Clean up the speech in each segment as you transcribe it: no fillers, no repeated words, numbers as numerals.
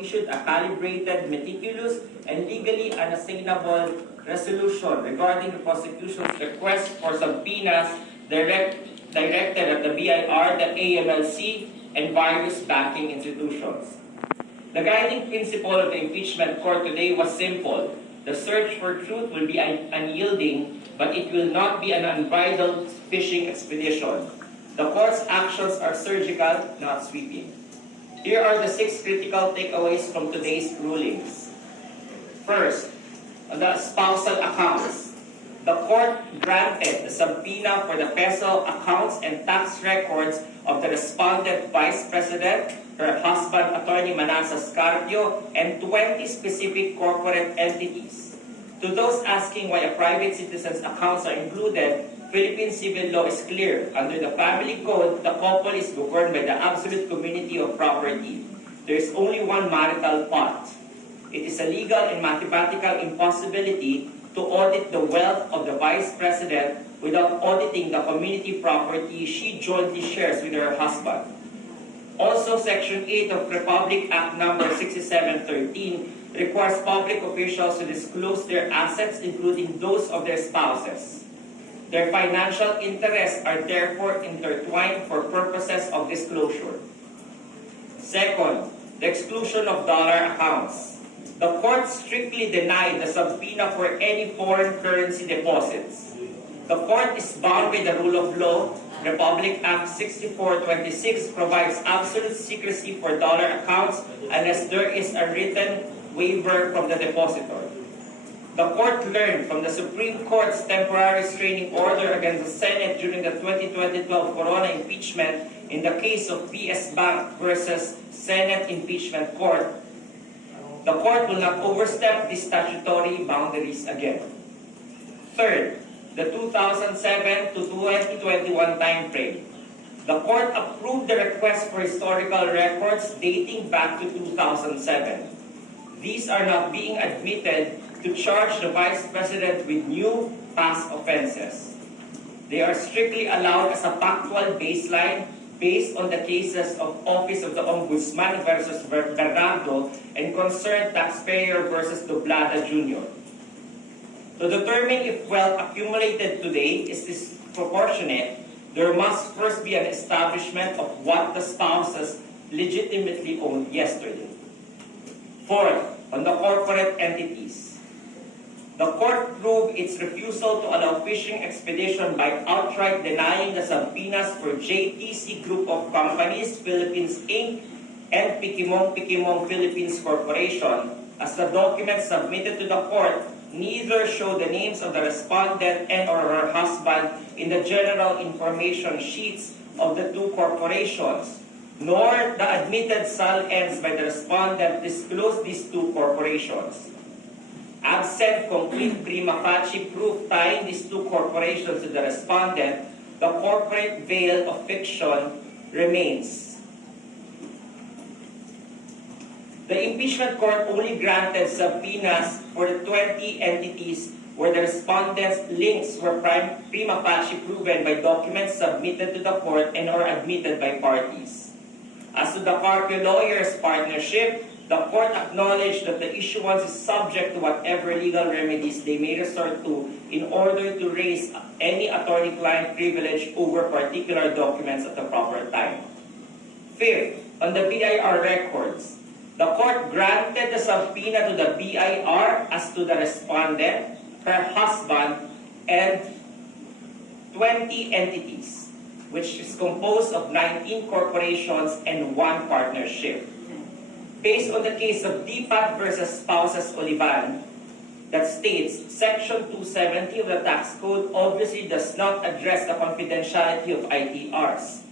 issued a calibrated, meticulous, and legally unassailable resolution regarding the prosecution's request for subpoenas directed at the BIR, the AMLC, and various banking institutions. The guiding principle of the impeachment court today was simple. The search for truth will be unyielding, but it will not be an unbridled fishing expedition. The court's actions are surgical, not sweeping. Here are the 6 critical takeaways from today's rulings. First, on the spousal accounts, the court granted the subpoena for the peso accounts and tax records of the respondent Vice President, her husband, Attorney Manasa Scarpio, and 20 specific corporate entities. To those asking why a private citizen's accounts are included, Philippine civil law is clear. Under the family code, the couple is governed by the absolute community of property. There is only one marital pot. It is a legal and mathematical impossibility to audit the wealth of the Vice President without auditing the community property she jointly shares with her husband. Also, Section 8 of Republic Act No. 6713 requires public officials to disclose their assets, including those of their spouses. Their financial interests are therefore intertwined for purposes of disclosure. Second, the exclusion of dollar accounts. The court strictly denied the subpoena for any foreign currency deposits. The court is bound by the rule of law. Republic Act 6426 provides absolute secrecy for dollar accounts unless there is a written waiver from the depositor. The court learned from the Supreme Court's temporary restraining order against the Senate during the 2012 Corona impeachment in the case of PS Bank versus Senate Impeachment Court. The court will not overstep these statutory boundaries again. Third, the 2007 to 2021 timeframe. The court approved the request for historical records dating back to 2007. These are not being admitted to charge the Vice President with new past offenses. They are strictly allowed as a factual baseline based on the cases of Office of the Ombudsman versus Bernardo and Concerned Taxpayer versus Doblada Jr. To determine if wealth accumulated today is disproportionate, there must first be an establishment of what the spouses legitimately owned yesterday. Fourth, on the corporate entities. The court proved its refusal to allow fishing expedition by outright denying the subpoenas for JTC Group of Companies, Philippines Inc., and Pikimong Philippines Corporation, as the documents submitted to the court neither show the names of the respondent and or her husband in the general information sheets of the two corporations, nor the admitted sal-ends by the respondent disclose these two corporations. Absent complete prima facie proof tying these two corporations to the respondent, the corporate veil of fiction remains. The impeachment court only granted subpoenas for the 20 entities where the respondents' links were prima facie proven by documents submitted to the court and or admitted by parties. As to the Carpio Lawyers Partnership, the court acknowledged that the issuance is subject to whatever legal remedies they may resort to in order to raise any attorney-client privilege over particular documents at the proper time. Fifth, on the BIR records, the court granted the subpoena to the BIR as to the respondent, her husband, and 20 entities, which is composed of 19 corporations and 1 partnership. Based on the case of DPAT versus Spouses Olivan, that states Section 270 of the Tax Code obviously does not address the confidentiality of ITRs.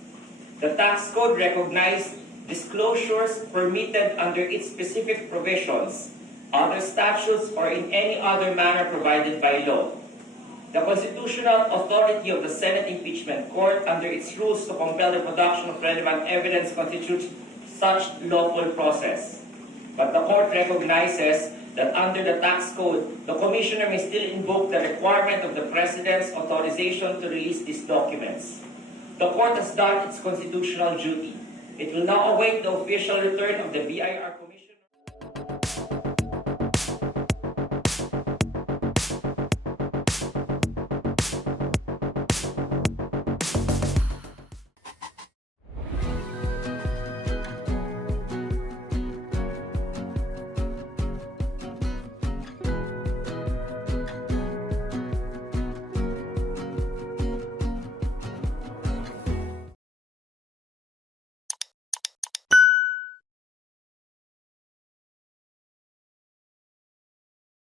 The Tax Code recognized disclosures permitted under its specific provisions, other statutes, or in any other manner provided by law. The constitutional authority of the Senate Impeachment Court under its rules to compel the production of relevant evidence constitutes such lawful process. But the court recognizes that under the tax code, the commissioner may still invoke the requirement of the President's authorization to release these documents. The court has done its constitutional duty. It will now await the official return of the BIR